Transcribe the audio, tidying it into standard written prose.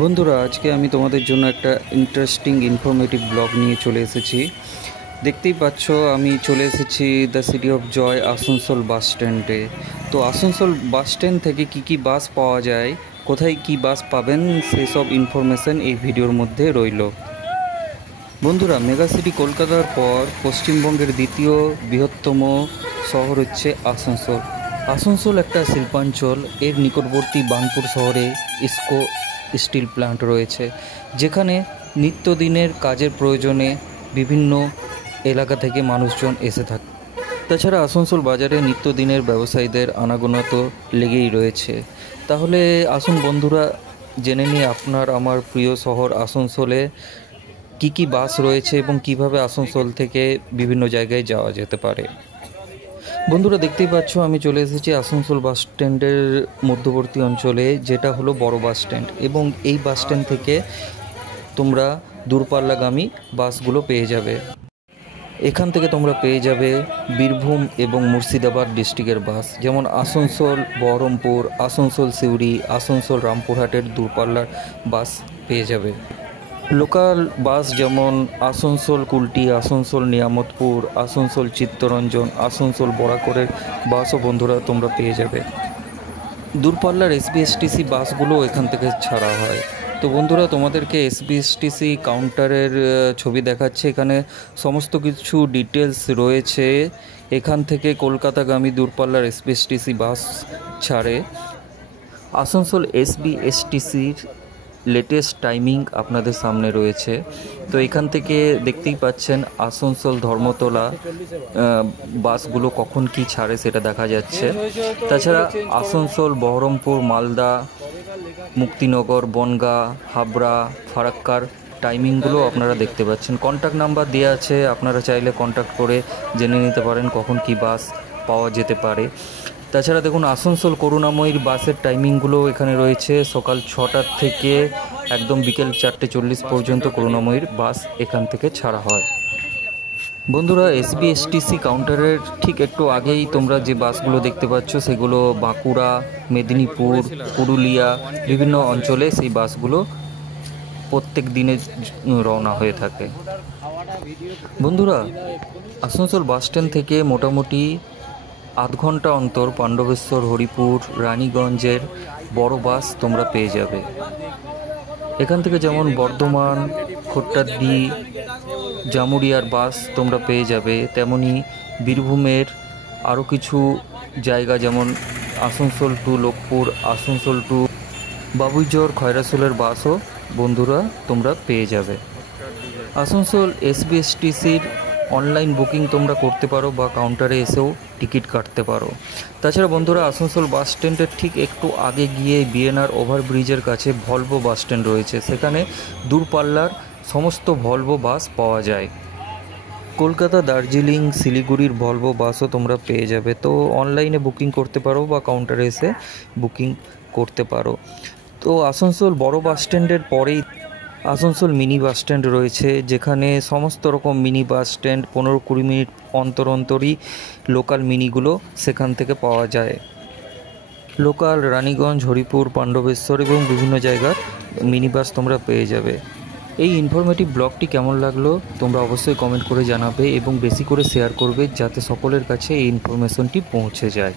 বন্ধুরা, আজকে আমি তোমাদের জন্য একটা ইন্টারেস্টিং ইনফরমেটিভ ব্লগ নিয়ে চলে এসেছি। দেখতেই পাচ্ছ, আমি চলে এসেছি the city of joy Asansol bus স্ট্যান্ডে। তো আসানসোল বাস স্ট্যান্ড থেকে কি বাস পাওয়া যায়, কোথায় কি বাস পাবেন, সেসব ইনফরমেশন এই ভিডিওর মধ্যে রইল। বন্ধুরা, মেগা সিটি কলকাতার পর পশ্চিমবঙ্গের দ্বিতীয় বৃহত্তম শহর হচ্ছে আসানসোল। আসানসোল একটা শিল্পাঞ্চল। এর নিকটবর্তী বার্নপুর শহরে ইস্কো স্টিল প্ল্যান্ট রয়েছে, যেখানে নিত্যদিনের কাজের প্রয়োজনে বিভিন্ন এলাকা থেকে মানুষজন এসে থাকে। তাছাড়া আসানসোল বাজারে নিত্যদিনের ব্যবসায়ীদের আনাগোনা তো লেগেই রয়েছে। তাহলে আসুন বন্ধুরা, জেনে নিই আপনার আমার প্রিয় শহর আসানসোলে কি বাস রয়েছে এবং কিভাবে আসানসোল থেকে বিভিন্ন জায়গায় যাওয়া যেতে পারে। বন্ধুরা, দেখতেই পাচ্ছ, আমি চলে এসেছি আসানসোল বাস স্ট্যান্ডের মধ্যবর্তী অঞ্চলে, যেটা হলো বড় বাস স্ট্যান্ড। এবং এই বাস স্ট্যান্ড থেকে তোমরা দূরপাল্লাগামী বাসগুলো পেয়ে যাবে। এখান থেকে তোমরা পেয়ে যাবে বীরভূম এবং মুর্শিদাবাদ ডিস্ট্রিক্টের বাস, যেমন আসানসোল বহরমপুর, আসানসোল সিউড়ি, আসানসোল রামপুরহাটের দূরপাল্লার বাস পেয়ে যাবে। লোকাল বাস যেমন আসানসোল কুলটি, আসানসোল নিয়ামতপুর, আসানসোল চিত্তরঞ্জন, আসানসোল বরাকরের বাসও বন্ধুরা তোমরা পেয়ে যাবে। দূরপাল্লার এসবিএসটিসি বাসগুলো এখান থেকে ছাড়া হয়। তো বন্ধুরা, তোমাদেরকে এসবিএসটিসি কাউন্টারের ছবি দেখাচ্ছে। এখানে সমস্ত কিছু ডিটেলস রয়েছে। এখান থেকে কলকাতাগামী দূরপাল্লার এসবিএসটিসি বাস ছাড়ে। আসানসোল এসবিএসটিসির লেটেস্ট টাইমিং আপনাদের সামনে রয়েছে। তো এখান থেকে দেখতেই পাচ্ছেন আসানসোল ধর্মতলা বাসগুলো কখন কি ছাড়ে সেটা দেখা যাচ্ছে। তাছাড়া আসানসোল বহরমপুর, মালদা, মুক্তিনগর, বনগাঁ, হাবড়া, ফারাক্কার টাইমিংগুলো আপনারা দেখতে পাচ্ছেন। কন্ট্যাক্ট নাম্বার দেওয়া আছে, আপনারা চাইলে কন্ট্যাক্ট করে জেনে নিতে পারেন কখন কি বাস পাওয়া যেতে পারে। তাছাড়া দেখুন, আসানসোল করুণাময়ীর বাসের টাইমিংগুলো এখানে রয়েছে। সকাল 6টার থেকে একদম বিকেল 4:40 পর্যন্ত করুণাময়ীর বাস এখান থেকে ছাড়া হয়। বন্ধুরা, এসবিএসটিসি কাউন্টারের ঠিক একটু আগেই তোমরা যে বাসগুলো দেখতে পাচ্ছ, সেগুলো বাঁকুড়া, মেদিনীপুর, পুরুলিয়া বিভিন্ন অঞ্চলে সেই বাসগুলো প্রত্যেক দিনে রওনা হয়ে থাকে। বন্ধুরা, আসানসোল বাস স্ট্যান্ড থেকে মোটামুটি আধ ঘন্টা অন্তর পাণ্ডবেশ্বর, হরিপুর, রানীগঞ্জের বড় বাস তোমরা পেয়ে যাবে। এখান থেকে যেমন বর্ধমান, খোট্টাডি, জামুরিয়ার বাস তোমরা পেয়ে যাবে, তেমনি বীরভূমের আরও কিছু জায়গা যেমন আসানসোল টু লোকপুর, আসানসোল টু বাবুইজোর, খয়রাসোলের বাসও বন্ধুরা তোমরা পেয়ে যাবে। আসানসোল এসবিএসটিসির অনলাইন বুকিং তোমরা করতে পারো বা কাউন্টারে এসেও টিকিট কাটতে পারো। তাছাড়া বন্ধুরা, আসানসোল বাস স্ট্যান্ডের ঠিক একটু আগে গিয়ে বিএনআর ওভারব্রিজের কাছে ভলভো বাস স্ট্যান্ড রয়েছে। সেখানে দূরপাল্লার সমস্ত ভলভো বাস পাওয়া যায়। কলকাতা, দার্জিলিং, শিলিগুড়ির ভলভো বাসও তোমরা পেয়ে যাবে। তো অনলাইনে বুকিং করতে পারো বা কাউন্টারে এসে বুকিং করতে পারো। তো আসানসোল বড় বাস স্ট্যান্ডের পরেই আসানসোল মিনি বাস স্ট্যান্ড রয়েছে, যেখানে সমস্ত রকম মিনি বাস স্ট্যান্ড 15-20 মিনিট অন্তর অন্তরই লোকাল মিনিগুলো সেখান থেকে পাওয়া যায়। লোকাল রানীগঞ্জ, হরিপুর, পাণ্ডবেশ্বর এবং বিভিন্ন জায়গার মিনি বাস তোমরা পেয়ে যাবে। এই ইনফরমেটিভ ব্লগটি কেমন লাগলো তোমরা অবশ্যই কমেন্ট করে জানাবে এবং বেশি করে শেয়ার করবে, যাতে সকলের কাছে এই ইনফরমেশনটি পৌঁছে যায়।